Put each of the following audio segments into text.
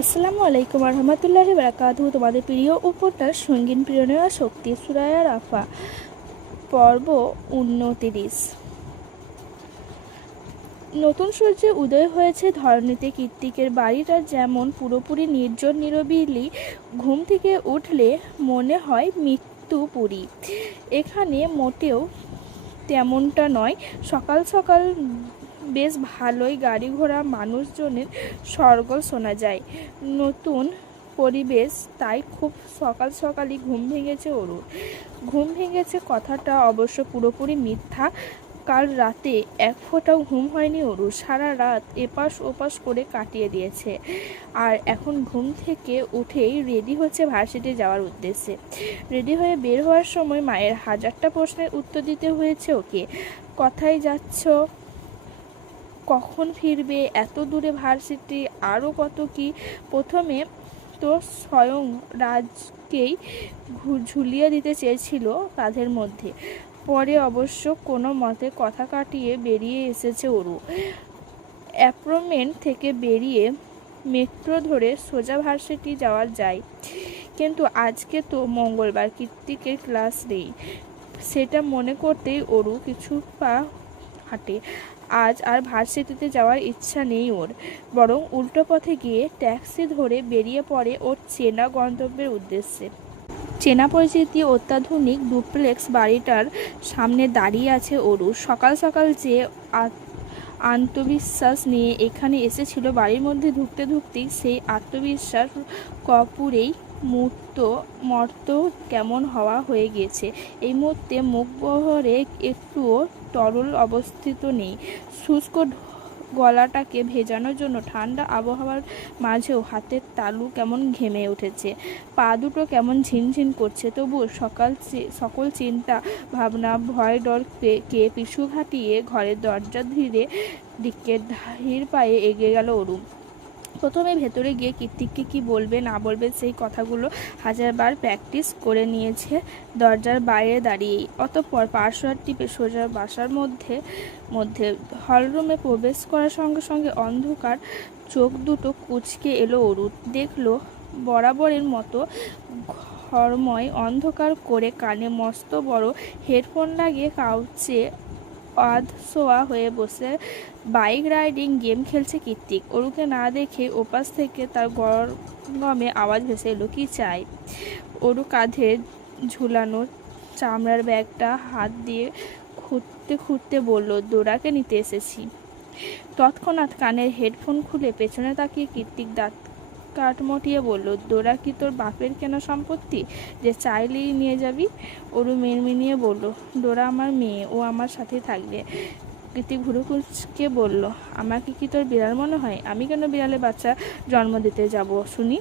আসসালামু আলাইকুম রহমতুল্লাহি বারাকাতুহু। তোমাদের প্রিয় উপন্যাস সঙ্গীন প্রেরণা শক্তি সুরায়া রাফা পর্ব 29। নতুন সূর্যে উদয় হয়েছে ধরণীতে। কৃত্তিকের বাড়িটা যেমন পুরোপুরি নির্জন নিরবিলি, ঘুম থেকে উঠলে মনে হয় মৃত্যুপুরী। এখানে মোটেও তেমনটা নয়। সকাল সকাল বেশ ভালোই গাড়ি ঘোড়া মানুষজনের সরগোল শোনা যায়। নতুন পরিবেশ, তাই খুব সকাল সকালই ঘুম ভেঙেছে ওরুর। ঘুম ভেঙেছে কথাটা অবশ্য পুরোপুরি মিথ্যা। কাল রাতে এক ফোঁটাও ঘুম হয়নি ওরুর। সারা রাত এপাশ ওপাশ করে কাটিয়ে দিয়েছে, আর এখন ঘুম থেকে উঠেই রেডি হচ্ছে ভার্সিটি যাওয়ার উদ্দেশ্যে। রেডি হয়ে বের হওয়ার সময় মায়ের হাজারটা প্রশ্নের উত্তর দিতে হয়েছে ওকে। কোথায় যাচ্ছ, কখন ফিরবে, এত দূরে ভার্সিটি, আরও কত কি। প্রথমে তো স্বয়ং রাজকেই ঝুলিয়ে দিতে চেয়েছিল কাঁধের মধ্যে। পরে অবশ্য কোনো মতে কথা কাটিয়ে বেরিয়ে এসেছে ওরু। অ্যাপার্টমেন্ট থেকে বেরিয়ে মেট্রো ধরে সোজা ভার্সিটি যাওয়া যায়, কিন্তু আজকে তো মঙ্গলবার, কৃত্তিকের ক্লাস নেই। সেটা মনে করতেই ওরু কিছু পা হাঁটে। আজ আর ভার্সিটিতে যাওয়ার ইচ্ছা নেই ওর, বরং উল্টো পথে গিয়ে ট্যাক্সি ধরে বেরিয়ে পড়ে ওর চেনা গন্তব্যের উদ্দেশ্যে। চেনা পরিচিতি অত্যাধুনিক ডুপ্লেক্স বাড়িটার সামনে দাঁড়িয়ে আছে ওরু। সকাল সকাল যে আত্মবিশ্বাস নিয়ে এখানে এসেছিল, বাড়ির মধ্যে ঢুকতে ঢুকতেই সেই আত্মবিশ্বাস কপুরেই মর্ত কেমন হওয়া হয়ে গিয়েছে। এই মুহূর্তে মুখবহরে একটুও তরল অবস্থিত নেই। শুষ্ক গলাটাকে ভেজানোর জন্য ঠান্ডা আবহাওয়ার মাঝেও হাতের তালু কেমন ঘেমে উঠেছে, পা দুটো কেমন ঝিনঝিন করছে। তবুও সকল চিন্তা ভাবনা ভয় ডর কে পিছু ঘাটিয়ে ঘরের দরজা ধীরে দিকে ধীর পায়ে এগিয়ে গেল অরুণ। প্রথমে ভেতরে গিয়ে কৃত্তিককে কি বলবে না বলবে সেই কথাগুলো হাজারবার প্র্যাকটিস করে নিয়েছে দরজার বাইরে দাঁড়িয়েই। অতঃপর পাসওয়ার্ড টিপে সোজা বাসার মধ্যে হলরুমে প্রবেশ করার সঙ্গে সঙ্গে অন্ধকার চোখ দুটো কুঁচকে এলো অরুণ। দেখলো বরাবরের মতো ঘরময় অন্ধকার করে কানে মস্ত বড় হেডফোন লাগিয়ে কাউচে অধশোয়া হয়ে বসে বাইক রাইডিং গেম খেলছে কৃত্তিক। অরুকে না দেখে ওপাশ থেকে তার গমে আওয়াজ ভেসে এলো, কি চাই? অরু কাঁধে ঝুলানো চামড়ার ব্যাগটা হাত দিয়ে খুঁড়তে খুঁড়তে বলল, ডোরাকে নিতে এসেছি। তৎক্ষণাৎ কানের হেডফোন খুলে পেছনে তাকিয়ে কৃত্তিক দাঁত কাটমটিয়ে বলল, ডোরা কি তোর বাপের কেনা সম্পত্তি যে চাইলেই নিয়ে যাবি? অরু মিনমিনিয়ে বলল, ডোরা আমার মেয়ে, ও আমার সাথে থাকবে। কৃত্তিক ভুরুকুঁচকে বলল, আমাকে কি তোর বিড়াল মনে হয়? আমি কেন বিড়ালে বাচ্চা জন্ম দিতে যাব শুনি?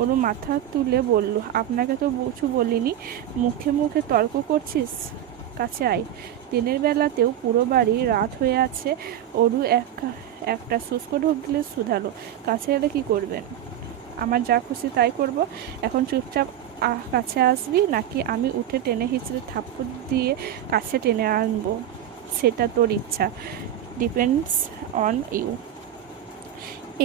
অরু মাথা তুলে বলল, আপনাকে তো কিছু বলিনি, মুখে মুখে তর্ক করছিস। কাছে আয়। দিনের বেলাতেও পুরো বাড়ি রাত হয়ে আছে। অরু একটা শুষ্ক ঢোক গিলে শুধালো, কাছে এলে কি করবেন? আমার যা খুশি তাই করব। এখন চুপচাপ কাছে আসবি, নাকি আমি উঠে টেনে হিঁচড়ে থাপ্পড় দিয়ে কাছে টেনে আনবো? সেটা তোর ইচ্ছা, ডিপেন্ডস অন ইউ।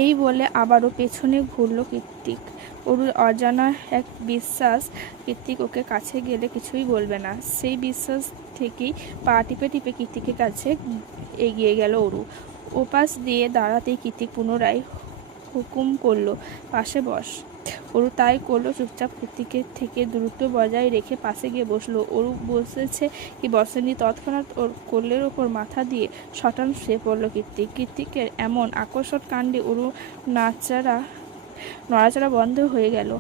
এই বলে আবারও পেছনে ঘুরল কৃত্তিক। অরুর অজানা এক বিশ্বাস, কৃত্তিক ওকে কাছে গেলে কিছুই বলবে না। সেই বিশ্বাস থেকেই পা টিপে টিপে কৃত্তিকের কাছে এগিয়ে গেল অরু। ওপাশ দিয়ে দাঁড়াতেই কৃত্তিক পুনরায় হুকুম করলো, পাশে বস। অরু তাই করলো। চুপচাপ কৃত্তিকের থেকে দূরত্ব বজায় রেখে পাশে গিয়ে বসলো। অরু বসেছে কি বসেনি, তৎক্ষণাৎ ওর কোলের ওপর মাথা দিয়ে শটান শুয়ে পড়ল কৃত্তিক। কৃত্তিকের এমন আকর্ষণ কাণ্ডে অরু নড়াচড়া বন্ধ হয়ে গেল।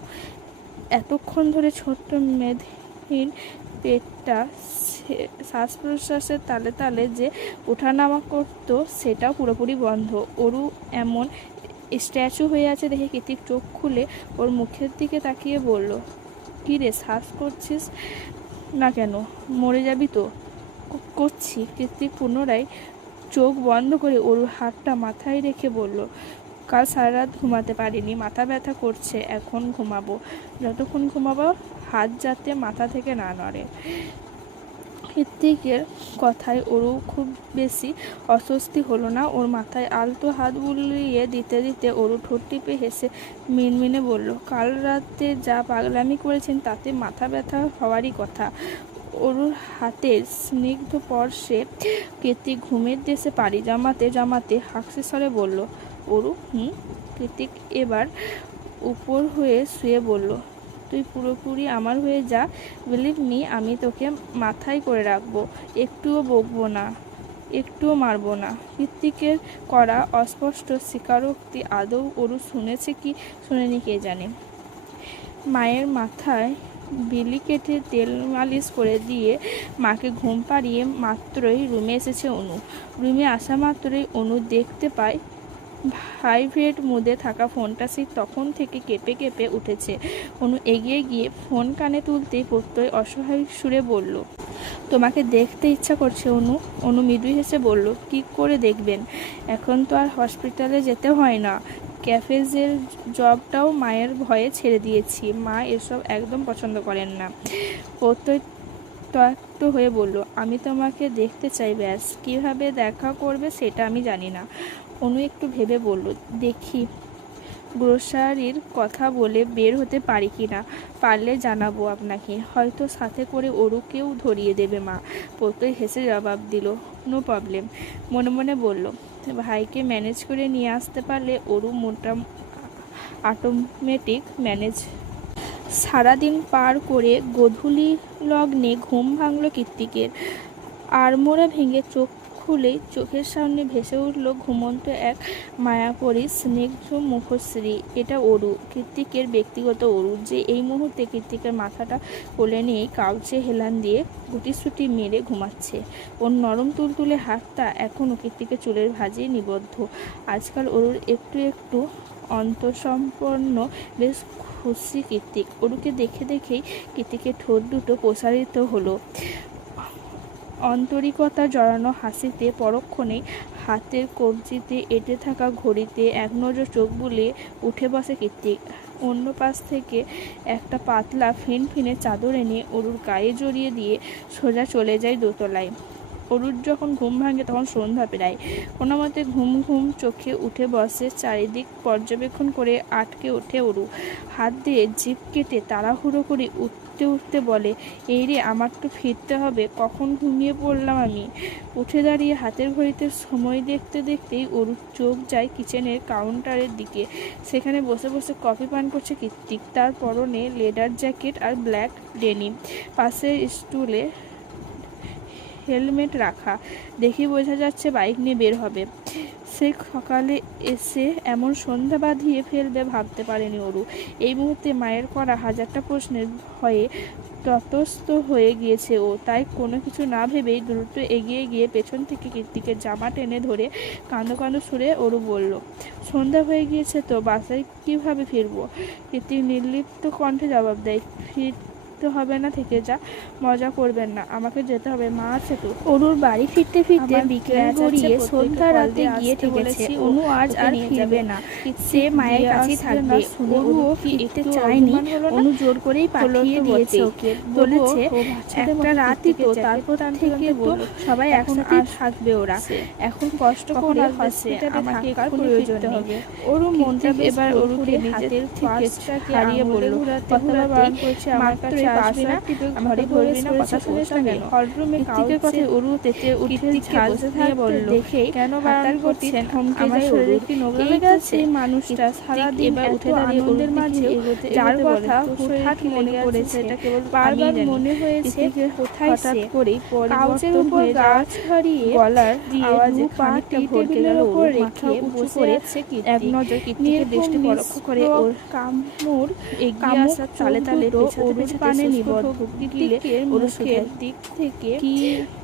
এতক্ষণ ধরে ছোট্ট মেদহীন পেটটা শ্বাস প্রশ্বাসের তালে তালে যে ওঠানামা করত, সেটাও পুরোপুরি বন্ধ। অরু এমন স্ট্যাচু হয়ে আছে দেখে কৃত্তিক চোখ খুলে ওর মুখের দিকে তাকিয়ে বলল, কী রে, শ্বাস করছিস না কেন? মরে যাবি তো? করছি। কৃত্তিক পুনরায় চোখ বন্ধ করে ওর হাতটা মাথায় রেখে বলল, কাল সারা রাত ঘুমাতে পারিনি, মাথা ব্যথা করছে, এখন ঘুমাবো। যতক্ষণ ঘুমাবো হাত যাতে মাথা থেকে না নড়ে। কৃত্তিকের কথায় ওরও খুব বেশি অস্বস্তি হলো না। ওর মাথায় আলতো হাত বুলিয়ে দিতে দিতে ওরও ঠোঁট টিপে হেসে মিনমিনে বলল, কাল রাতে যা পাগলামি করেছেন তাতে মাথা ব্যথা হওয়ারই কথা। ওরুর হাতের স্নিগ্ধ স্পর্শে কৃত্তিক ঘুমের দেশে পাড়ি জামাতে জামাতে হাঁকছে স্বরে বলল, ওরু কৃত্তিক এবার উপর হয়ে শুয়ে বলল, তুই পুরোপুরি আমার হয়ে যা, বিলিভ মি, আমি তোকে মাথায় করে রাখবো, একটুও বকবো না, একটুও মারবো না। কৃত্তিকের করা অস্পষ্ট স্বীকারোক্তি আদৌ ওরু শুনেছে কি শুনেনি কে জানে। মায়ের মাথায় বিলি কেটে তেল মালিশ করে দিয়ে মাকে ঘুম পাড়িয়ে মাত্রই রুমে এসেছে অনু। রুমে আসা মাত্রই অনু দেখতে পায় ভাইব্রেট মোডে থাকা ফোনটা সেই তখন থেকে কেঁপে কেঁপে উঠেছে। অনু এগিয়ে গিয়ে ফোন কানে তুলতেই প্রত্যয় অসহায় সুরে বলল, তোমাকে দেখতে ইচ্ছা করছে অনু। অনু মৃদু হেসে বলল, কি করে দেখবেন, এখন তো আর হসপিটালে যেতে হয় না, ক্যাফেজের জবটাও মায়ের ভয়ে ছেড়ে দিয়েছি, মা এসব একদম পছন্দ করেন না। প্রত্যয় তত্ত্ব হয়ে বলল, আমি তোমাকে দেখতে চাই, ব্যাস, কীভাবে দেখা করবে সেটা আমি জানি না। অনু একটু ভেবে বলল, দেখি গ্রোসারির কথা বলে বের হতে পারি কি না, পারলে জানাবো আপনাকে, হয়তো সাথে করে ওরুকেও ধরিয়ে দেবে মা। প্রত্যয় হেসে জবাব দিল, নো প্রবলেম। মনে মনে বলল, ভাইকে ম্যানেজ করে নিয়ে আসতে পারলে ওরু মোটা অটোমেটিক ম্যানেজ। সারাদিন পার করে গোধূলি লগ্নে ঘুম ভাঙল কৃত্তিকের। আড়মোড়া ভেঙে চোখ খুলেই চোখের সামনে ভেসে উঠল ঘুমন্ত এক মায়াপরী স্নিগ্ধ মুখশ্রী। এটা অরু, কৃত্তিকের ব্যক্তিগত অরু, যে এই মুহূর্তে কৃত্তিকের মাথাটা কোলে নিয়ে কাউচে হেলান দিয়ে গুটিসুটি মেরে ঘুমাচ্ছে। ওর নরম তুলতুলে হাতটা এখনও কৃত্তিকের চুলের ভাঁজে নিবদ্ধ। আজকাল অরুর একটু একটু অন্তঃসম্পন্ন বেশ খুশি কৃত্তিক। অরুকে দেখে দেখেই কৃত্তিকের ঠোঁট দুটো প্রসারিত হলো আন্তরিকতা জড়ানো হাসিতে। পরক্ষণেই হাতের কবজিতে এঁটে থাকা ঘড়িতে এক নজর চোখ বুলিয়ে উঠে বসে কৃত্তিক। অন্য পাশ থেকে একটা পাতলা ফিনফিনে চাদর এনে অরুর গায়ে জড়িয়ে দিয়ে সোজা চলে যায় দোতলায়। অরুর যখন ঘুম ভাঙে তখন সন্ধ্যা প্রায়। কোনো মতে ঘুম ঘুম চোখে উঠে বসে, চারিদিক পর্যবেক্ষণ করে আটকে ওঠে অরু। হাত দিয়ে জিভ কেটে তাড়াহুড়ো করে উঠতে উঠতে বলে, এই রে, আমার তো ফিরতে হবে, কখন ঘুমিয়ে পড়লাম আমি। উঠে দাঁড়িয়ে হাতের ঘড়িতে সময় দেখতে দেখতেই অরুর চোখ যায় কিচেনের কাউন্টারের দিকে। সেখানে বসে বসে কফি পান করছে কৃত্তিক। তার পরনে লেদার জ্যাকেট আর ব্ল্যাক ডেনিম, পাশের স্টুলে হেলমেট রাখা, দেখে বোঝা যাচ্ছে বাইক নিয়ে বের হবে। সে সকালে এসে এমন সন্ধ্যা বাঁধিয়ে ফেলবে ভাবতে পারেনি অরু। এই মুহূর্তে মায়ের করা হাজারটা প্রশ্নের ভয়ে ততস্থ হয়ে গিয়েছে ও। তাই কোনো কিছু না ভেবেই দ্রুত এগিয়ে গিয়ে পেছন থেকে কৃত্তিকের জামা টেনে ধরে কাঁদো কাঁদো সুরে অরু বলল, সন্ধ্যা হয়ে গিয়েছে তো, বাসায় কীভাবে ফিরবো? কৃত্তিক নির্লিপ্ত কণ্ঠে জবাব দেয়, হবে না, থেকে যা, মজা করবেন না, আমাকে যেতে হবে, মা আছে তো। অরুর বাড়ি ফিরতে ফিরতে বিকেল গড়িয়ে সন্ধ্যা রাতে গিয়ে ঠেকেছে। অনু আজ আর ফিরবে না, সে মায়ের কাছেই থাকবে। অরুও ফিরতে চায়নি, অনু জোর করেই পাঠিয়ে দিয়েছে ওকে, বলেছে একটা রাতই তো, তারপর থেকে তো সবাই একসাথে থাকবে ওরা, এখন কষ্ট করে হসপিটালে থাকার প্রয়োজন নেই। অরু মনটা এবার অরুকে নিজের থেকে হারিয়ে বলল, কথাটা বারণ করছে আমার কাছে আসবে না, ঘরে ধরবি না, কথা শুনিস না কেন? হলরুমে কৃত্তিকের কথা অরু তেতে উঠে ঝাল দিয়ে বলল, দেখে কেন বারণ করছেন? আমার শরীরে কি নোংরা লেগে আছে? মানুষটা সারাদিন উঠে দাঁড়িয়ে আনন্দের মাঝে যার কথা হুটহাট মনে পড়েছে, এটা কেবল বারবার মনে হয়েছে কোথায় সে করেই কাউচের উপর গা ছড়িয়ে গলার আওয়াজে খানিকটা টেবিলের উপর রেখে উঁচু করে এক নজর কৃত্তিকের দৃষ্টি পরোক্ষ করে ওর কামড় এগিয়ে আসা তালে তালে পেছাতে পানে নিবদ্ধ। কৃত্তিকের মুখের দিক থেকে কি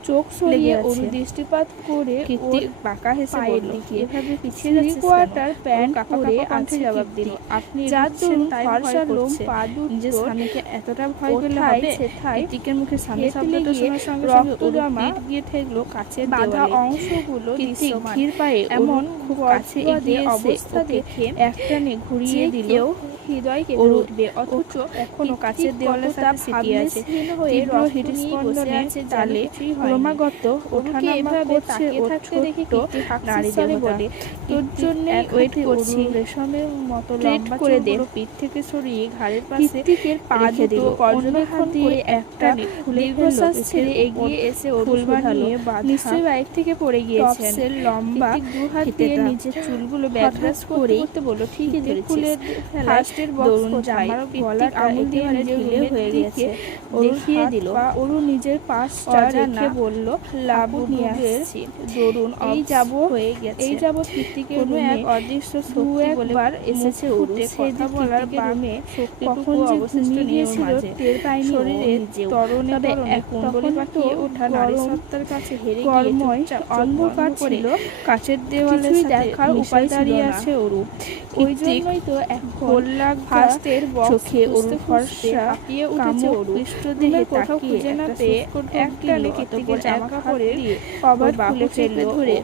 চোখ সরিয়ে অরু দৃষ্টিপাত করে কৃত্তিক বাঁকা হেসে বলল, এভাবে পিছিয়ে যাচ্ছে কোয়ার্টার প্যান্ট পরে আছে। জবাব দিল, আপনি যার দরুন ফর্সা লোম পা দুটো স্বামীকে এতটা ভয় পেলে হবে? কৃত্তিকের মুখে স্বামী শব্দটা শোনার সঙ্গে সঙ্গে ওরু পিঠ গিয়ে ঠেকলো কাছের বাঁধা অংশগুলো। কৃত্তিক ধীর পায়ে এমন খুব কাছে এগিয়ে অবস্থা দেখে একটানে ঘুরিয়ে দিল। হৃদয় কেঁপে উঠবে, অথচ এখনো কাছের দেওয়ালের সাথে ভাবলেশহীন হয়ে রক্ত নিয়ে বসে আছে জালে ক্রমাগত ওঠানামা করছে ওর ছোট্ট নারীদের বলে, তোর জন্যই ওয়েট করছি, রেশমের মতো লম্বা করে দে। পিঠ থেকে সরিয়ে ঘাড়ের পাশে পা দুটো পর্যবেক্ষণ করে একটা দীর্ঘশ্বাস ছেড়ে এগিয়ে এসে ফুল বানিয়ে নিশ্চয়ই বাইক থেকে পড়ে গিয়েছেন। লম্বা দু হাত দিয়ে নিজের চুলগুলো ব্যাকরাস করে বলল, ঠিকই ধরেছিস। ফার্স্টের বক্স জামার গলার আঙুল দিয়ে ঢিলে হয়ে গেছে, দেখিয়ে দিল। ওরু নিজের পাশটা রেখে বলল, লাবু নিয়ে আসছি, দরুন এই যাব হয়ে গেছে। এই যাব কীর্তিকে কোনো এক অদৃশ্য শক্তি একবার এসেছে উঠে কথা বলার বামে কখন যে ঘুমিয়ে গিয়েছিল টের পায়নি শরীরের তরণে তরণে কুণ্ডলী পাকিয়ে ওঠা নারী সত্তার কাছে হেরে গিয়ে অন্ধকার ছিল, কাচের দেওয়ালে দেখার উপায় দাঁড়িয়ে আছে অরূপ। ওই জন্যই তো এক গোল্লা ফার্স্টের চোখে অরূপ ফর্সা হাঁপিয়ে উঠেছে অরূপ। পৃষ্ঠদেহে কোথাও খুঁজে না পেয়ে একটানে কীর্তিকে জামা কাপড় দিয়ে কবাট খুলে ফেললো ধরে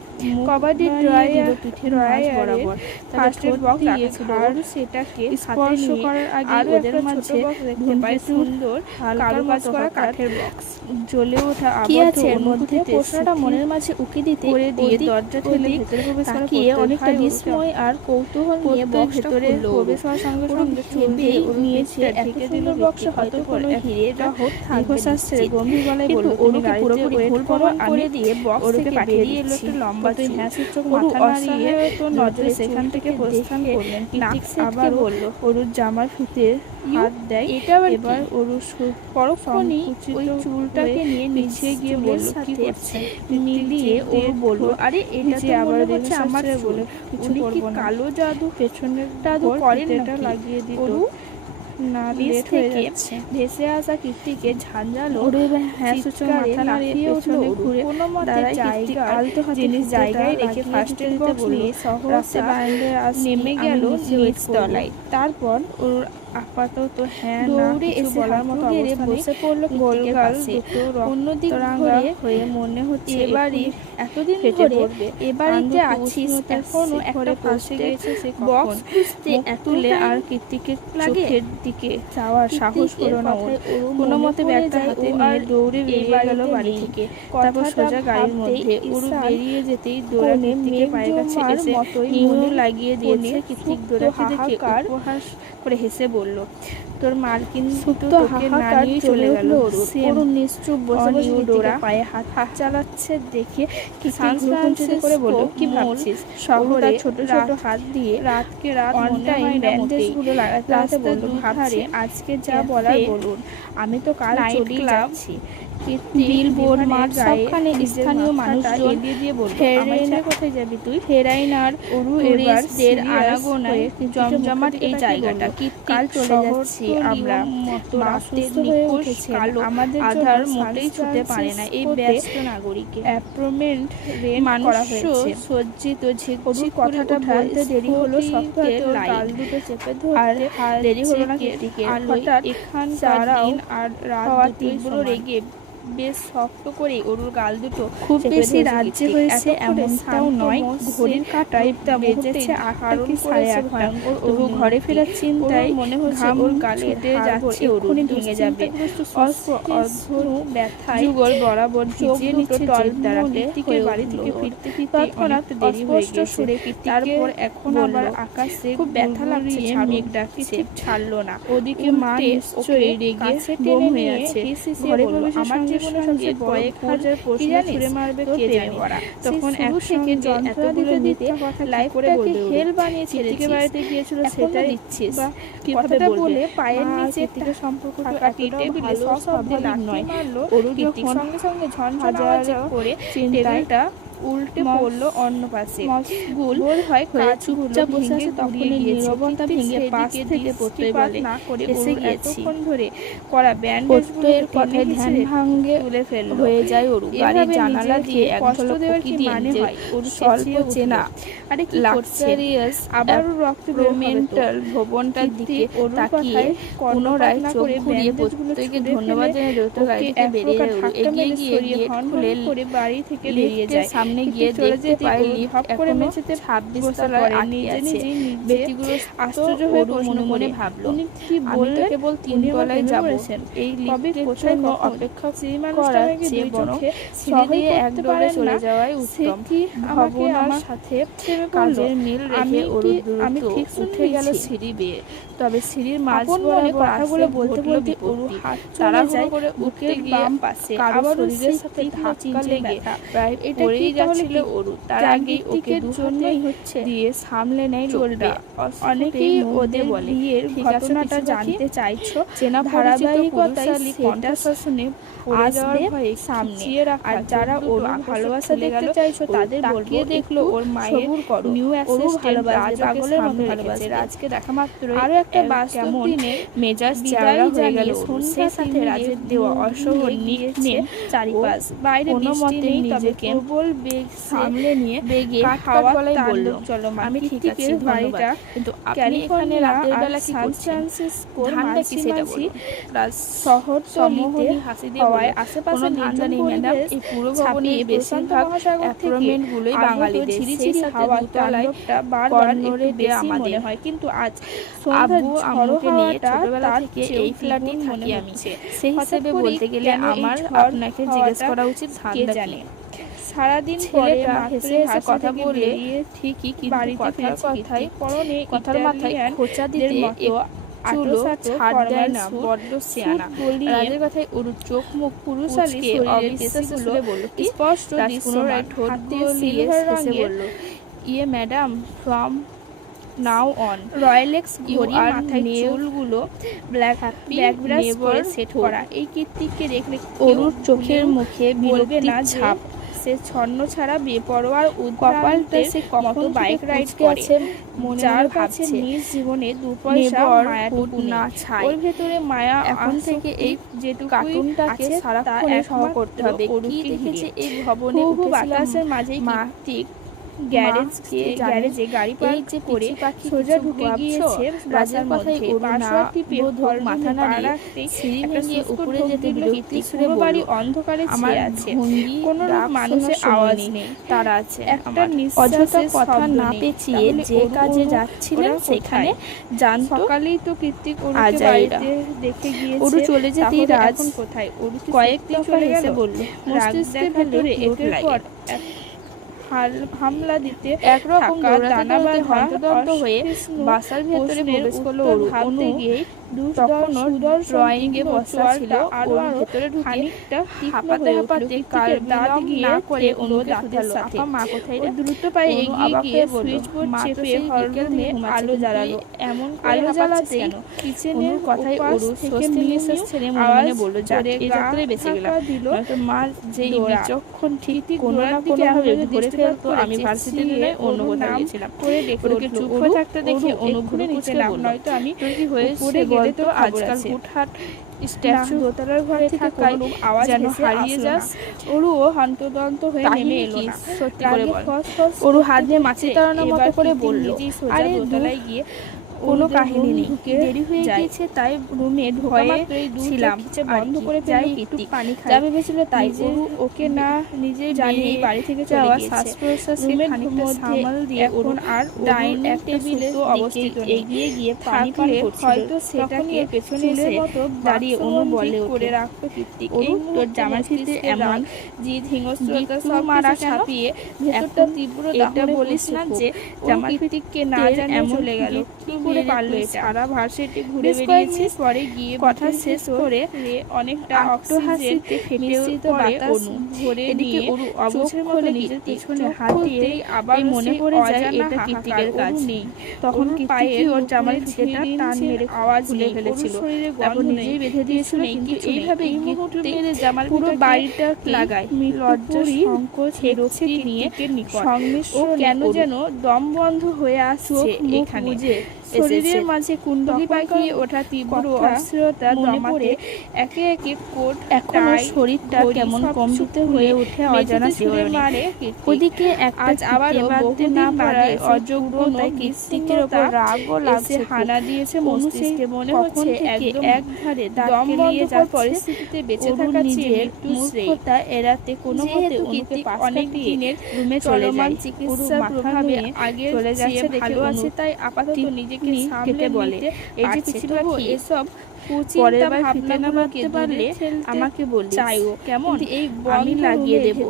কবাডি ড্রয়ার পিঠের মাঝ বরাবর ফার্স্টের বক্স দিয়ে ঘাড় সেটাকে স্পর্শ করার আগে ওদের মাঝে দেখতে পায় সুন্দর কারুকাজ করা কাঠের বক্স। জ্বলে ওঠা আবদ্ধ মধ্যে প্রশ্নটা মনের মাঝে উকি দিতে করে দিয়ে দরজা ঠেলে ভেতরে প্রবেশ করা অনেকটা বিস্ময় আর কৌতূহল নিয়ে বক্সটা খুলল। প্রবেশ হওয়ার সঙ্গে সঙ্গে ভেবেই নিয়েছে এত সুন্দর বক্সে হয়তো কোনো হিরে বা দীর্ঘশ্বাস ছেড়ে গম্ভীর গলায় বলল, ওরুকে পুরোপুরি ভুল প্রমাণ করে দিয়ে বক্স থেকে বেরিয়ে এলো একটা লম্বা চোখ মাথা নাড়িয়ে নজরে সেখান থেকে প্রস্থান করলেন। আবার বলল, অরুর জামার ফিতে হাত দেয়। এবার অরু পরক্ষণেই ওই চুলটাকে নিয়ে নিচে গিয়ে বলল, কি করছে? মিলিয়ে ওর বলল, আরে এটা যে আবার আমার বলে কিছু করবো না, কালো জাদু পেছনের জাদু করেন না লাগিয়ে দিত না, লেট হয়ে যাচ্ছে। ভেসে আসা কীর্তিকে ঝাঁঝালো মাথা নাড়িয়ে উঠলো, ঘুরে কোনো মতে জিনিস জায়গায় রেখে ফার্স্টের বক্স নিয়ে সহজে নেমে গেল নিচ তলায়। তারপর ওর আপাতত দৌড়ে এসে বলার মতো বসে পড়লো গোলগাল দুটো অন্যদিক ঘুরে হয়ে মনে হচ্ছে এবারই এতদিন ধরে এবাড়িতে আছিস, এখনো একটা ফাঁসে গেছে সে বক্স খুঁজতে এতুলে আর কীর্তিকে চোখের দিকে যাওয়ার সাহস হলো না ওর। কোনো মতে ব্যাগটা হাতে নিয়ে দৌড়ে বেরিয়ে গেল বাড়ি থেকে। তারপর সোজা গাড়ির মধ্যে উড়ু বেরিয়ে যেতেই দৌড়ে কীর্তিকে পায়ের কাছে এসে হিমু লাগিয়ে দিয়েছে। কীর্তিক দৌড়াতে দেখে উপহাস করে হেসে বলল, তোর মার্কিন তোকে না নিয়ে চলে গেল। অরুণ নিশ্চুপ বসে বসে পায়ে হাত চালাচ্ছে দেখে কি করে বলল, কি ভাবছিস? শহরে ছোট ছোট হাত দিয়ে রাতকে রাত অন টাইম ব্যান্ডেজ গুলো লাগাতে বলল, ভাবছি আজকে যা বলার বলুন, আমি তো কাল চলেই যাচ্ছি। বিলবোর্ড মাঠ সবখানে স্থানীয় মানুষজন এগিয়ে দিয়ে বলল, হেরাইনার কোথায় যাবি তুই? হেরাইনার অরু এবার দের আনাগোনায় জমজমাট এই জায়গাটা, কাল চলে যাচ্ছি আমরা। রাস্তের নিকোষ কালো আমাদের আধার মোটেই ছুতে পারে না এই ব্যস্ত নাগরিকে। অ্যাপার্টমেন্ট রেন্ট করা হয়েছে, সজ্জিত ঝিকঝিক কথাটা বলতে দেরি হলো, সবকে গাল দুটো চেপে ধরতে আর দেরি হলো না কীর্তিকে। হঠাৎ এখানকার দিন আর রাত তীব্র রেগে বেশ শক্ত করে অরুর গাল দুটো খুব বেশি রাজ্যে হয়েছে এমনটাও নয়, ঘড়ির কাঁটায় বেজেছে 8টা সাড়ে 8টা। তবু ঘরে ফেরার চিন্তায় মনে হচ্ছে ওর গালে যাচ্ছে অরুণ ভেঙে যাবে। অর্ধনু ব্যথায় যুগল বরাবর ভিজিয়ে নিচ্ছে কীর্তিকের বাড়ি থেকে ফিরতে ফিরতে তৎক্ষণাৎ দেরি হয়ে গেছে। তারপর এখন আবার আকাশে খুব ব্যথা লাগছে, মেঘ ডাকছে, ছাড়লো না। ওদিকে মা নিশ্চয়ই রেগে বোম হয়ে আছে। ঘরে প্রবেশের আমার জীবনের সঙ্গে কয়েক হাজার প্রশ্ন ছুড়ে মারবে কে জানে। তখন একসঙ্গে যন্ত্রণা দিতে লাইফ করে বলবে, হেল বানিয়ে ছেড়েছিস, বাড়িতে গিয়েছিল সেটা দিচ্ছিস কিভাবে বলে পায়ের নিচে থেকে সম্পর্কটা এতটাও ভালো শব্দে লাথি মারলো অরুণ সঙ্গে সঙ্গে ঝনঝন করে টেবিলটা উল্টে পড়লো অন্য পাশে। বোধ হয় চুপচাপ বসে আছে, তখনই নীরবতা ভেঙে পাশ থেকে পড়তে বলে, না করে এসে এতক্ষণ ধরে করা ব্যান্ডেজের কথায় ধ্যান ভাঙে তুলে ফেললো হয়ে যায় অরু। গাড়ির জানালা দিয়ে এক ঝলক উঁকি দিয়ে ওর স্বল্প চেনা আরে কি লাক্সারিয়াস আবারও রক্ত রোমেন্টাল ভবনটার দিকে তাকিয়ে পুনরায় চোখ ঘুরিয়ে প্রত্যেককে ধন্যবাদ জানিয়ে দ্রুত গাড়ি থেকে বেরিয়ে যায় অরু। এগিয়ে গিয়ে গেট খুলে বাড়ি থেকে বেরিয়ে যায়। সামনে গিয়ে দেখতে পায় লিফট করে মেঝেতে 26 তলায় আটকে আছে। ব্যতিগ্রস্ত আশ্চর্য হয়ে মনে মনে ভাবলো, উনি কি বললেন? কেবল 3 তলায় যাব। এই লিফটে কোথায় অপেক্ষা করার চেয়ে বরং সিঁড়ি দিয়ে এক দৌড়ে চলে যাওয়াই উত্তম। ভবনার সাথে কাজের মিল রেখে অরুণ দ্রুত উঠে গেল সিঁড়ি বেয়ে। তবে সিঁড়ির মাঝ বরাবর কথাগুলো বলতে বলতে অরু হাত তাড়াহুড়ো করে উঠতে গিয়ে বাম পাশে আবার শরীরের সাথে ধাক্কা লেগে প্রায় পড়েই যাচ্ছিল অরু। তার আগেই ওকে জন্যই হচ্ছে দিয়ে সামলে নেয় লোকটা। অনেকেই ওদের বিয়ের ঘটনাটা জানতে চাইছো, চেনা ধারাবাহিকতায় সেটা শুনে আসবে সামনে। আর যারা ওর ভালোবাসা দেখতে চাইছো তাদের বলবো দেখলো ওর মায়ের নিউ অ্যাসিস্ট্যান্ট পাগলের মতো ভালোবাসে। রাজকে দেখা মাত্র আরো একটা বাস্তব দিনে মেজাজ চাওড়া হয়ে গেল। সেই সাথে রাজের দেওয়া অসহ্য নিয়ে চারিপাশ বাইরে বৃষ্টি নেই, তবে প্রবল বেগ সামলে নিয়ে বেগে হাওয়া গলায় বলল, চলো আমি ঠিক আছি বাড়িটা, কিন্তু আপনি এখানে রাতের বেলা কি করছেন? ধান্দা কি সেটা বলুন। শহর সমহরি হাসি দিয়ে হওয়ায় আশেপাশে ধান্দা নেই ম্যাডাম, এই পুরো ভবনে বেশিরভাগ অ্যাপার্টমেন্ট গুলোই বাঙালিদের। সেই হাওয়া তাণ্ডবটা বারবার একটু বেশি মনে হয়, কিন্তু আজ আব্বু আম্মুকে নিয়ে ছোটবেলা থেকে এই ফ্ল্যাটেই থাকি আমি। সেই হিসেবে বলতে গেলে আমার আপনাকে জিজ্ঞেস করা উচিত ধান্দা জানে। সারাদিন ছেলেটা হেসে হেসে কথা বলে ঠিকই, কিন্তু কথায় পরনে কথার মাথায় খোঁচা দিতে চুলো ছাড় দেয় না, বড্ড সিয়ানা। রাজের কথায় ওর চোখ মুখ পুরুষালী শরীরের বলল, স্পষ্ট পুনরায় ঠোঁট দিয়ে হেসে বলল, ইয়ে ম্যাডাম, ফ্রম নাও অন রয়্যালেক্স ঘড়ি মাথায় চুলগুলো ব্ল্যাক ব্রাশ করে সেট করা। এই কীর্তিকে দেখলে অরুর চোখের মুখে বলবে না ছাপ। সে ছন্ন ছাড়া বেপরোয়ার কপালটা সে কখন বাইক রাইড করেছে, যার কাছে নিজ জীবনে 2 পয়সা মায়াটুকু না ছাই। ওর ভেতরে মায়া এখন থেকে এই যেটুকু কার্টুনটাকে সারাক্ষণ সহ করতে হবে। কি দেখেছে এই ভবনে বাতাসের মাঝেই কীর্তিক গ্যারেজে গাড়ি পার্ক করে সোজা ঢুকে গিয়েছে রাজার কথায় মাথা নাড়িয়ে সিঁড়ি ভেঙে উপরে যেতে বিরক্তি সুরে বলল, অন্ধকারে ছেয়ে আছে, কোনো মানুষের আওয়াজ নেই, তারা আছে একটা অযথা কথা না পেঁচিয়ে যে কাজে যাচ্ছিলেন সেখানে যান। সকালেই তো কীর্তিক বাড়িতে দেখে গিয়েছে। ওরু চলে যেতেই রাজ কোথায় কয়েকদিন চলে গেছে বলল, মস্তিষ্কের ভেতরে একের পর হামলা দিতে একরকম দানা হন্তদন্ত হয়ে বাসার ভেতরে প্রবেশ করলো। ভাবতে গিয়ে তখনও ড্রয়িং এ বসা ছিল, আরো ভেতরে খানিকটা হাঁপাতে হাঁপাতে কার দাঁত গিয়ে করে অনুদাতের সাথে মা কোথায় দ্রুত পায়ে এগিয়ে গিয়ে সুইচ বোর্ড চেপে হলরুমে আলো জ্বালালো। এমন আলো জ্বালাতে কিচেনের কথায় ওরু থেকে নিঃশ্বাস ছেড়ে মনে বলল, যারে যাত্রে বেঁচে গেলাম, নয়তো মা যেই বিচক্ষণ ঠিক কোনো না কোনোভাবে ধরে ফেলতো আমি ভার্সিটিতে নয় অন্য কোথাও গিয়েছিলাম। ওকে চুপ হয়ে থাকতে দেখে অনুঘুরে নিচে নাম, নয়তো আমি কি হয়েছে গল্প আজকাল হুটহাট স্ট্যাচু দোতলার ঘরে থাকায় আওয়াজ যেন হারিয়ে যাস। ওরুও হন্তদন্ত হয়ে নেমে এলো না। সত্যি করে বল। ওরু হাত দিয়ে মাছি তাড়ানোর মতো করে বলল, আরে দোতলায় গিয়ে কোনো কাহিনী নেই, দেরি হয়ে গিয়েছে তাই রুমে ঢোকা মাত্রই ছিলাম বন্ধ করে যাই একটু পানি যা ভেবেছিল তাই। ওকে না নিজে জানিয়ে বাড়ি থেকে যাওয়া শ্বাস প্রশ্বাসে খানিকটা সামাল দিয়ে এখন আর ডাইনিং টেবিলে অবস্থিত এগিয়ে গিয়ে পানি পান করছিল। হয়তো সেটাকে পেছনে এসে দাঁড়িয়ে অনু বলে করে রাখতো কীর্তিক, এই তোর জামার ক্ষেত্রে এমন জিদ হিংস্রতা সব মারা ছাপিয়ে ভেতরটা তীব্র এটা বলিস না যে জামার কীর্তিককে না জানিয়ে চলে গেল। কি করে পারলো? সারা ভার্সিটি ঘুরে বেরিয়েছি, পরে গিয়ে কথা শেষ করে অনেকটা অক্টোহাসিতে ফেটে বাতাস ভরে নিয়ে চোখের মতো নিজের পিছনে হাত দিয়ে আবার মনে পড়ে যায় এটা কীর্তিকের কাজ নেই। তখন পায়ের ওর জামার ফিতেটা টান মেরে আওয়াজ খুলে ফেলেছিল, তারপর নিজেই বেঁধে দিয়েছিল। কিন্তু এইভাবে এই মুহূর্তে জামার পুরো বাড়িটা লাগায় লজ্জা সংকোচ বিরক্তি নিয়ে সংমিশ্রণ কেন যেন দম বন্ধ হয়ে আসছে এখানে। শরীরের মাঝে কুণ্ডলী পাকিয়ে ওঠা তীব্র অস্থিরতা দমাতে একে একে কোট এখনো শরীরটা কেমন কম্পিত হয়ে ওঠে অজানা শিহরণে। ওদিকে আজ আবারও বহুদিন না পারার অযোগ্যতায় কৃত্তিকের ওপর রাগও লাগছে, হানা দিয়েছে মস্তিষ্কে। মনে হচ্ছে একধারে দম বন্ধ করার পরিস্থিতিতে বেঁচে থাকা চেয়ে মূর্খতা এড়াতে কোনো মতে অনুকে অনেক দিনের রুমে চলে যায়। চিকিৎসার প্রভাবে আগে চলে যাচ্ছে ভালো আছে, তাই আপাতত নিজেকে সামলে বলে এই যে পিছিয়ে এসব কুচিন্তা ভাবনাগুলোকে পারলে আমাকে বলি চাইও কেমন, এই আমি লাগিয়ে দেবো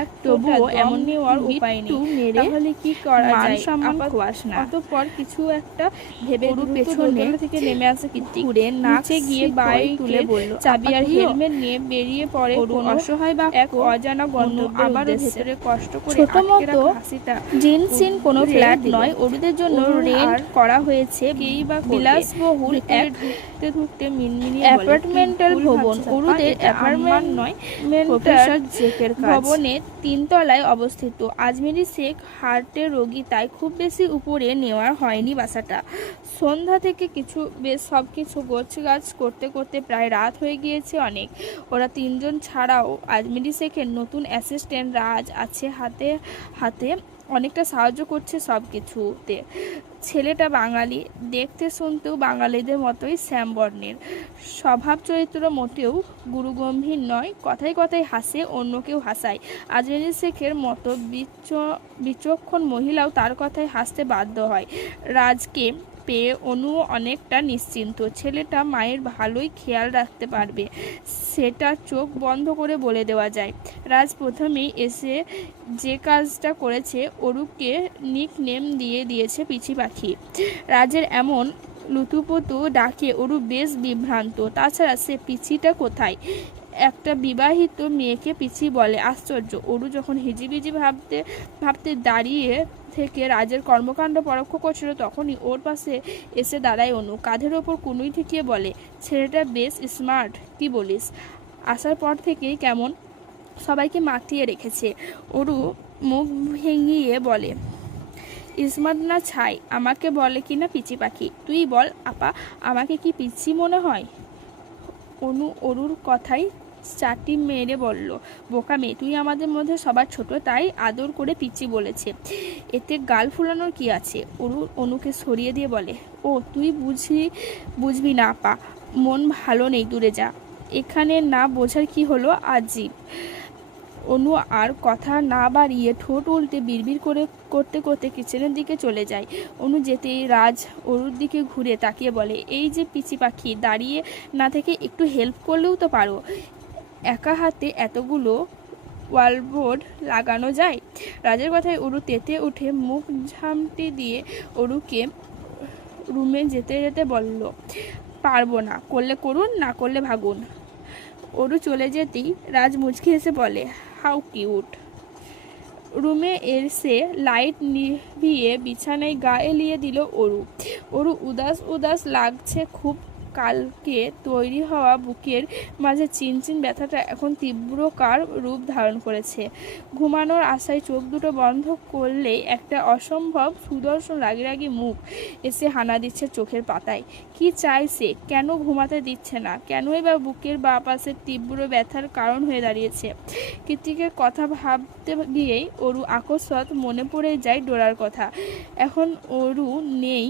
এক তবুও এমন নেওয়ার উপায় নেই, তাহলে কি করা যায়? সম্মান খোয়াস না, অতঃপর কিছু একটা ভেবে পেছনে থেকে নেমে আসে কীর্তিক, নাচে গিয়ে বাইক তুলে বলল চাবি আর হেলমেট নিয়ে বেরিয়ে পড়ে অসহায় বা এক অজানা গন্ধ। আবারও ভেতরে কষ্ট করে আটকে রাখা হাসিটা জিনসিন কোনো ফ্ল্যাট নয়, অরুদের জন্য রেন্ট করা হয়েছে বিলাসবহুল এক ঢুকতে মিনমিনিয়ে অ্যাপার্টমেন্টাল ভবন। অরুদের অ্যাপার্টমেন্ট নয়, প্রফেসর জেকের ভবনে তিনতলায় অবস্থিত। আজমেরি শেখ হার্টের রোগী, তাই খুব বেশি উপরে নেওয়া হয়নি বাসাটা। সন্ধ্যা থেকে সব কিছু গোছগাছ করতে করতে প্রায় রাত হয়ে গিয়েছে অনেক। ওরা তিনজন ছাড়াও আজমেরি শেখের নতুন অ্যাসিস্ট্যান্ট রাজ আছে হাতে হাতে, অনেকটা সাহায্য করছে সব কিছুতে। ছেলেটা বাঙালি, দেখতে শুনতেও বাঙালিদের মতোই শ্যামবর্ণের, স্বভাব চরিত্র মোটেও গুরুগম্ভীর নয়, কথায় কথায় হাসে, অন্যকেও হাসায়। আজমেরি শেখের মতো বিচক্ষণ মহিলাও তার কথায় হাসতে বাধ্য হয়। রাজকে পেয়ে অনু অনেকটা নিশ্চিন্ত, ছেলেটা মায়ের ভালোই খেয়াল রাখতে পারবে, সেটা চোখ বন্ধ করে বলে দেওয়া যায়। রাজ প্রথমেই এসে যে কাজটা করেছে, অরূপকে নিকনেম দিয়ে দিয়েছে পিচি পাখি। রাজের এমন লুতুপুতু ডাকে অরূপ বেশ বিভ্রান্ত। তাছাড়া সে পিচিটা কোথায়? একটা বিবাহিত মেয়েকে পিচি বলে, আশ্চর্য। অরু যখন হিজিবিজি ভাবতে দাঁড়িয়ে থেকে রাজের কর্মকাণ্ড পরোক্ষ করছিল, তখনই ওর পাশে এসে দাঁড়ায় অনু, কাঁধের ওপর কুনুই ঠেকিয়ে বলে, ছেলেটা বেশ স্মার্ট, কি বলিস? আসার পর থেকেই কেমন সবাইকে মাতিয়ে রেখেছে। অরু মুখ ভেঙিয়ে বলে, স্মার্ট না ছাই, আমাকে বলে কিনা পিচি পাখি। তুই বল আপা, আমাকে কি পিচি মনে হয়? অনু অরুর কথাই চাটি মেরে বলল, বোকা মেয়ে, তুই আমাদের মধ্যে সবার ছোট, তাই আদর করে পিচি বলেছে, এতে গাল ফুলানোর কি আছে? অরু অনুকে সরিয়ে দিয়ে বলে, ও তুই বুঝবি না আপা, মন ভালো নেই, দূরে যা। এখানে না বোঝার কি হলো? আজীব। অনু আর কথা না বাড়িয়ে ঠোঁট উল্টে বিড়বিড় করতে করতে কিচেনের দিকে চলে যায়। অনু যেতেই রাজ অরুর দিকে ঘুরে তাকিয়ে বলে, এই যে পিচি পাখি, দাঁড়িয়ে না থেকে একটু হেল্প করলেও তো পারো, একা হাতে এতগুলো ওয়ালবোর্ড লাগানো যায়? রাজের কথায় অরু তেতে উঠে মুখ ঝামটি দিয়ে অরুকে রুমে যেতে যেতে বলল, পারবো না, করলে করুন, না করলে ভাগুন। অরু চলে যেতেই রাজ মুচকি হেসে বলে, হাউ কিউট। রুমে এসে লাইট নিভিয়ে বিছানায় গা এলিয়ে দিল অরু উদাস উদাস লাগছে খুব। কালকে তৈরি হওয়া বুকের মাঝে চিনচিন ব্যথাটা এখন তীব্রকার রূপ ধারণ করেছে। ঘুমানোর আশায় চোখ দুটো বন্ধ করলেই একটা অসম্ভব সুদর্শন রাগি মুখ এসে হানা দিচ্ছে চোখের পাতায়। কি চাইছে? কেন ঘুমাতে দিচ্ছে না? কেনই বা বুকের বাঁ পাশের তীব্র ব্যথার কারণ হয়ে দাঁড়িয়েছে? কৃতিকের কথা ভাবতে গিয়েই অরু আকস্মাৎ মনে পড়ে যায় ডোরার কথা। এখন অরু নেই,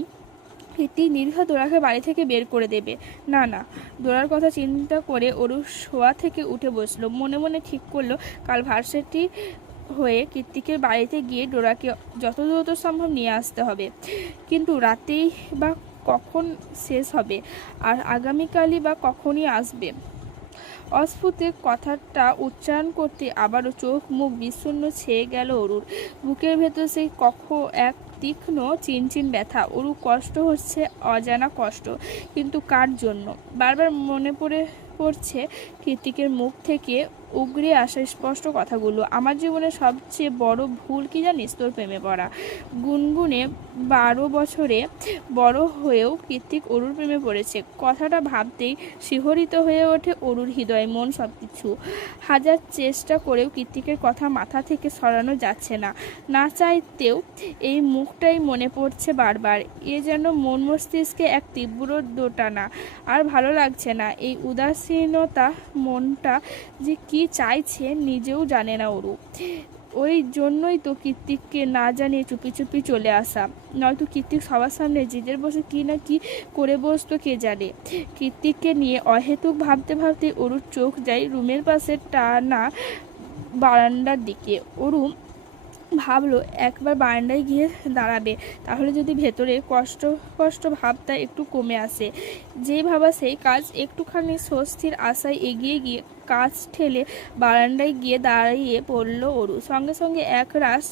কীর্তি নির্ঘাত ডোরাকে বাড়ি থেকে বের করে দেবে। না, ডোরার কথা চিন্তা করে অরু শোয়া থেকে উঠে বসলো। মনে মনে ঠিক করলো কাল ভার্সিটি হয়ে কীর্তিকের বাড়িতে গিয়ে ডোরাকে যত দ্রুত সম্ভব নিয়ে আসতে হবে। কিন্তু রাতেই বা কখন শেষ হবে, আর আগামীকালই বা কখনই আসবে? অস্ফুটে কথাটা উচ্চারণ করতে আবারও চোখ মুখ বিচ্ছিন্ন ছেয়ে গেল অরুর। বুকের ভেতর সেই এক তীক্ষ্ণ চিনচিন ব্যথা। অরু কষ্ট হচ্ছে, অজানা কষ্ট, কিন্তু কার জন্য? বারবার মনে পড়ে পড়ছে কৃতিকের মুখ থেকে উগরে আসা স্পষ্ট কথাগুলো। আমার জীবনের সবচেয়ে বড় ভুল কি জানিস? তোর প্রেমে পড়া। গুনগুনে 12 বছরে বড় হয়েও কৃতিক অরুর প্রেমে পড়েছে। কথাটা ভাবতেই শিহরিত হয়ে ওঠে অরুর হৃদয়, মন, সবকিছু। হাজার চেষ্টা করেও কৃতিকের কথা মাথা থেকে সরানো যাচ্ছে না। না চাইতেও এই মুখটাই মনে পড়ছে বারবার। এ যেন মন মস্তিষ্কে এক তীব্র দোটানা। আর ভালো লাগছে না। এই উদাসীনতা, মনটা যে কি চাইছে নিজেও জানে না অরু। ওই জন্যই তো কৃতিককে না জানিয়ে চুপি চুপি চলে আসা। নয়তো কৃতিক সবার সামনে জিদের বসে কি না কি করে বসতো কে জানে। কৃতিককে নিয়ে অহেতুক ভাবতে ভাবতে অরুর চোখ যায় রুমের পাশে টানা বারান্দার দিকে। অরু ভাবলো একবার বারান্দায় গিয়ে দাঁড়াবে, তাহলে যদি ভেতরে কষ্ট কষ্ট ভাবটা একটু কমে আসে। যেই ভাবা সেই কাজ। একটুখানি স্বস্তির আশায় এগিয়ে গিয়ে কাজ ঠেলে বারান্দায় গিয়ে দাঁড়িয়ে পড়ল অরু। সঙ্গে সঙ্গে এক রাস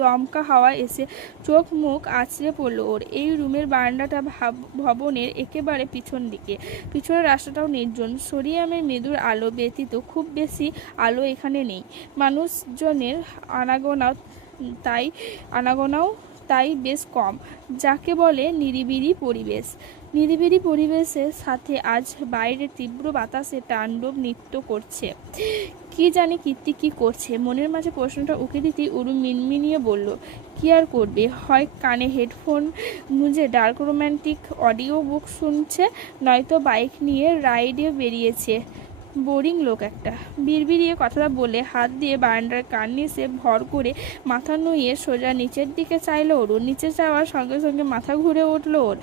দমকা হাওয়া এসে চোখ মুখ আছড়ে পড়লো ওর। এই রুমের বারান্দাটা ভবনের একেবারে পিছন দিকে। পিছনের রাস্তাটাও নির্জন। সোডিয়ামের মৃদুর আলো ব্যতীত খুব বেশি আলো এখানে নেই। মানুষজনের আনাগোনাও তাই বেশ কম, যাকে বলে নিরিবিলি পরিবেশ। নিরিবিলি পরিবেশের সাথে আজ বাইরে তীব্র বাতাসে তাণ্ডব নৃত্য করছে। কি জানি কীর্তি কি করছে। মনের মাঝে প্রশ্নটা উকে দিতেই উরু মিনমিনিয়ে বলল, কি আর করবে, হয় কানে হেডফোন গুঁজে ডার্ক রোম্যান্টিক অডিও বুক শুনছে, নয়তো বাইক নিয়ে রাইডে বেরিয়েছে। বোরিং লোক একটা। বিড়বিড়িয়ে কথাটা বলে হাত দিয়ে বারান্দার কার্নিসে ভর করে মাথা নুইয়ে সোজা নিচের দিকে চাইলো ওর। নিচে যাওয়ার সঙ্গে সঙ্গে মাথা ঘুরে উঠল ওর।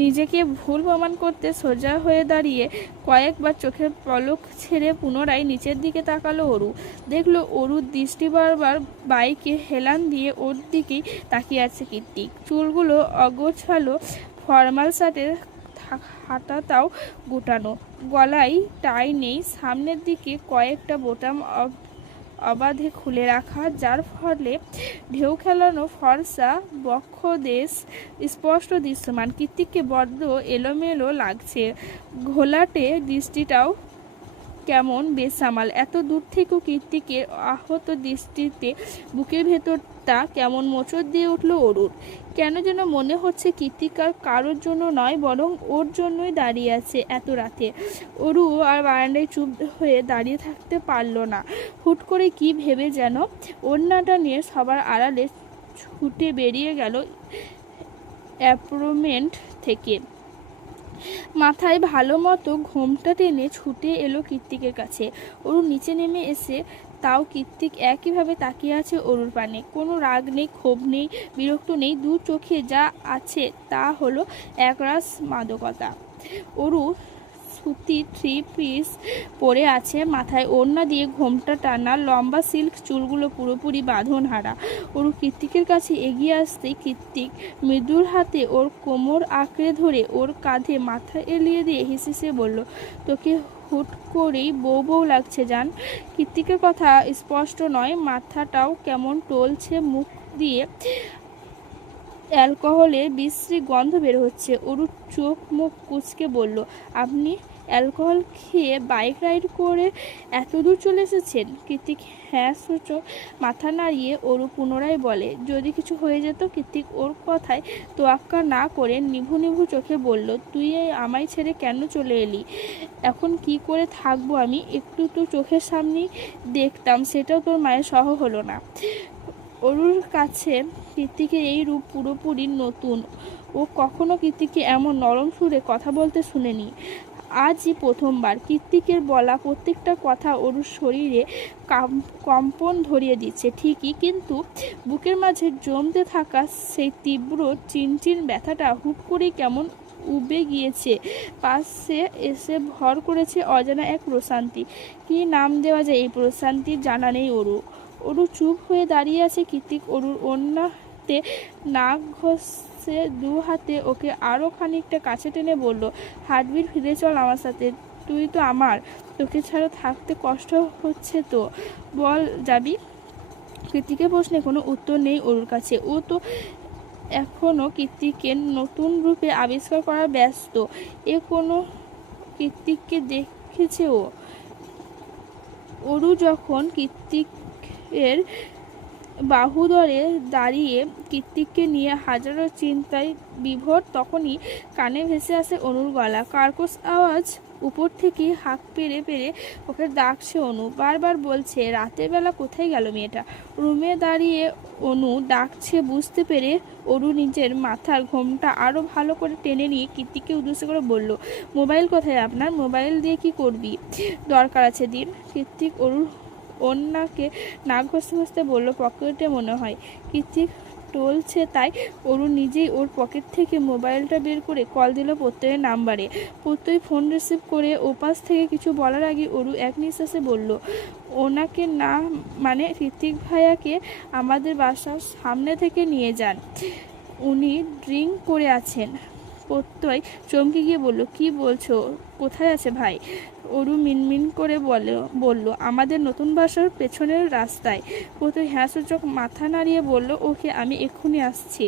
নিজেকে ভুল প্রমাণ করতে সোজা হয়ে দাঁড়িয়ে কয়েকবার চোখের পলক ছেড়ে পুনরায় নিচের দিকে তাকালো অরু। দেখলো অরুর দৃষ্টি বারবার বাইকে হেলান দিয়ে ওর দিকেই তাকিয়ে আছে কীর্তিক। চুলগুলো অগোছালো, ফর্মাল শার্টের হাতাটাও গুটানো, গলায় টাই নেই, সামনের দিকে কয়েকটা বোতাম অবাধে খুলে রাখা, যার ফলে ঢেউ খেলানো ফর্সা বক্ষদেশ স্পষ্ট দৃশ্যমান। কীর্তিককে বড্ড এলোমেলো লাগছে। ঘোলাটে দৃষ্টিটাও কেমন বেসামাল। এত দূর থেকেও কীর্তিকের আহত দৃষ্টিতে বুকের ভেতরটা কেমন মোচড় দিয়ে উঠল অরুর। কেন যেন মনে হচ্ছে কীর্তিক আর কারোর জন্য নয়, বরং ওর জন্যই দাঁড়িয়ে আছে এত রাতে। অরু আর বারান্দায় চুপ হয়ে দাঁড়িয়ে থাকতে পারল না। হুট করে কি ভেবে যেন ওড়নাটা নিয়ে সবার আড়ালে ছুটে বেরিয়ে গেল অ্যাপার্টমেন্ট থেকে। মাথায় ভালো মতো ঘোমটা টেনে ছুটে এলো কীর্তিকের কাছে। অরু নিচে নেমে এসে তাও কীর্তিক একইভাবে তাকিয়ে আছে অরুর পানে। কোনো রাগ নেই, ক্ষোভ নেই, বিরক্ত নেই। দু চোখে যা আছে তা হলো একরাশ মাদকতা। অরু সুতি 3 পিস পরে আছে, মাথায় ওড়না দিয়ে ঘোমটা টানা, লম্বা সিল্ক চুলগুলো পুরোপুরি বাঁধন হারা। অরু কীর্তিকের কাছে এগিয়ে আসতেই কীর্তিক মৃদুর হাতে ওর কোমর আঁকড়ে ধরে ওর কাঁধে মাথা এলিয়ে দিয়ে হেসে বলল, তোকে হুট করেই বউ বউ লাগছে জান। কীর্তিকের কথা স্পষ্ট নয়, মাথাটাও কেমন টলছে, মুখ দিয়ে অ্যালকোহলের বিশ্রী গন্ধ বের হচ্ছে। অরু চোখ মুখ কুঁচকে বলল, আপনি অ্যালকোহল খেয়ে বাইক রাইড করে এত দূর চলে এসেছেন? কীর্তিক হ্যাঁ সূচক মাথা নাড়িয়ে অরু পুনরায় বলে, যদি কিছু হয়ে যেত। কীর্তিক ওর কথায় তোয়াক্কা না করে নিভু নিভু চোখে বলল, তুই আমায় ছেড়ে কেন চলে এলি? এখন কি করে থাকবো আমি? একটু তো চোখের সামনেই দেখতাম, সেটাও তোর মায়ের সহ হলো না। অরুর কাছে কীর্তিকের এই রূপ পুরোপুরি নতুন। ও কখনো কীর্তিকে এমন নরম সুরে কথা বলতে শুনেনি। আজই প্রথমবার। কীর্তিকের বলা প্রত্যেকটা কথা অরুর শরীরে কম্পন ধরিয়ে দিচ্ছে ঠিকই, কিন্তু বুকের মাঝে জমতে থাকা সেই তীব্র চিনচিন ব্যথাটা হুট করেই কেমন উবে গিয়েছে। পাশে এসে ভর করেছে অজানা এক প্রশান্তি। কি নাম দেওয়া যায় এই প্রশান্তির জানা নেই অরু। অরু চুপ হয়ে দাঁড়িয়ে আছে। কীর্তিক অরুর ওড়নাতে নাক ঘষে দু হাতে ওকে আরও খানিকটা কাছে টেনে বলল, হার্টবিট ফিরে চল আমার সাথে। তুই তো আমার, তোকে ছাড়া থাকতে কষ্ট হচ্ছে তো, বল যাবি? কীর্তিকের প্রশ্নে কোনো উত্তর নেই অরুর কাছে। ও তো এখনও কীর্তিকের নতুন রূপে আবিষ্কার করা ব্যস্ত। কোনো কীর্তিককে রেখেছে ও। অরু যখন কৃত্তিকের বাহুদরে দাঁড়িয়ে কৃত্তিককে নিয়ে হাজারো চিন্তায় বিভোর, তখনই কানে ভেসে আসে অনুর গলা। কার্কশ আওয়াজ উপর থেকে হাঁক পেরে পেরে ওকে ডাকছে অনু। বারবার বলছে, রাতের বেলা কোথায় গেল মেয়েটা। রুমে দাঁড়িয়ে অনু ডাকছে বুঝতে পেরে অরু নিজের মাথার ঘোমটা আরও ভালো করে টেনে নিয়ে কৃত্তিককে উদ্দেশ্য করে বলল, মোবাইল কোথায় আপনার? মোবাইল দিয়ে কি করবি? দরকার আছে দিন। কৃত্তিক অরুর অন্যকে নাক ঘষতে ঘষতে বলল, পকেটে মনে হয়। কৃত্তিক টলছে তাই অরু নিজেই ওর পকেট থেকে মোবাইলটা বের করে কল দিল প্রত্যয়ের নাম্বারে। প্রত্যয় ফোন রিসিভ করে ওপাশ থেকে কিছু বলার আগে অরু এক নিঃশ্বাসে বলল, ওনাকে না মানে কৃত্তিক ভাইয়াকে আমাদের বাসার সামনে থেকে নিয়ে যান, উনি ড্রিঙ্ক করে আছেন। প্রত্যয় চমকে গিয়ে বলল, কি বলছো? কোথায় আছে ভাই? অরু মিনমিন করে বলল, আমাদের নতুন বাসার পেছনের রাস্তায়। প্রত্যয় হ্যাঁসূচক মাথা নাড়িয়ে বলল, ওকে, আমি এক্ষুনি আসছি।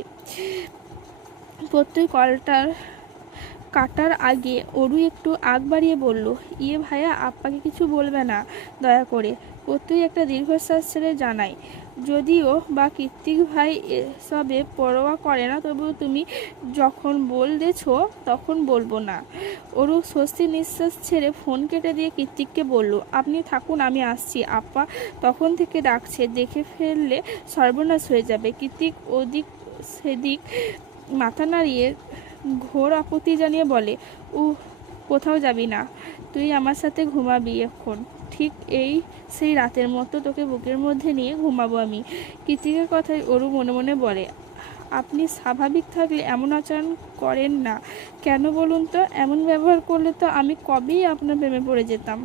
প্রত্যয় কলটার কাটার আগে অরু একটু আগ বাড়িয়ে বলল, ইয়ে ভাইয়া, আপ্পাকে কিছু বলবে না দয়া করে। প্রত্যয় একটা দীর্ঘশ্বাস ছেড়ে জানায়, যদিও বা কৃত্তিক ভাই এসবে পরোয়া করে না, তবু তুমি যখন বলতেছ তখন বলবো না। অরু স্বস্তি নিঃশ্বাস ছেড়ে ফোন কেটে দিয়ে কৃত্তিককে বলল, আপনি থাকুন, আমি আসছি। আপা তখন থেকে ডাকছে, দেখে ফেললে সর্বনাশ হয়ে যাবে। কৃত্তিক ওদিক সেদিক মাথা নাড়িয়ে ঘোর আপত্তি জানিয়ে বলে, কোথাও যাবি না, তুই আমার সাথে ঘুমাবি এখন। ঠিক সেই রাতের মতো তোকে বুকের মধ্যে নিয়ে ঘুমাবো আমি। কৃত্তিকের কথায় অরু মনে মনে বলে, আপনি স্বাভাবিক থাকলে এমন আচরণ করেন না কেন বলুন তো? এমন ব্যবহার করলে তো আমি কবেই আপনার প্রেমে পড়ে যেতাম।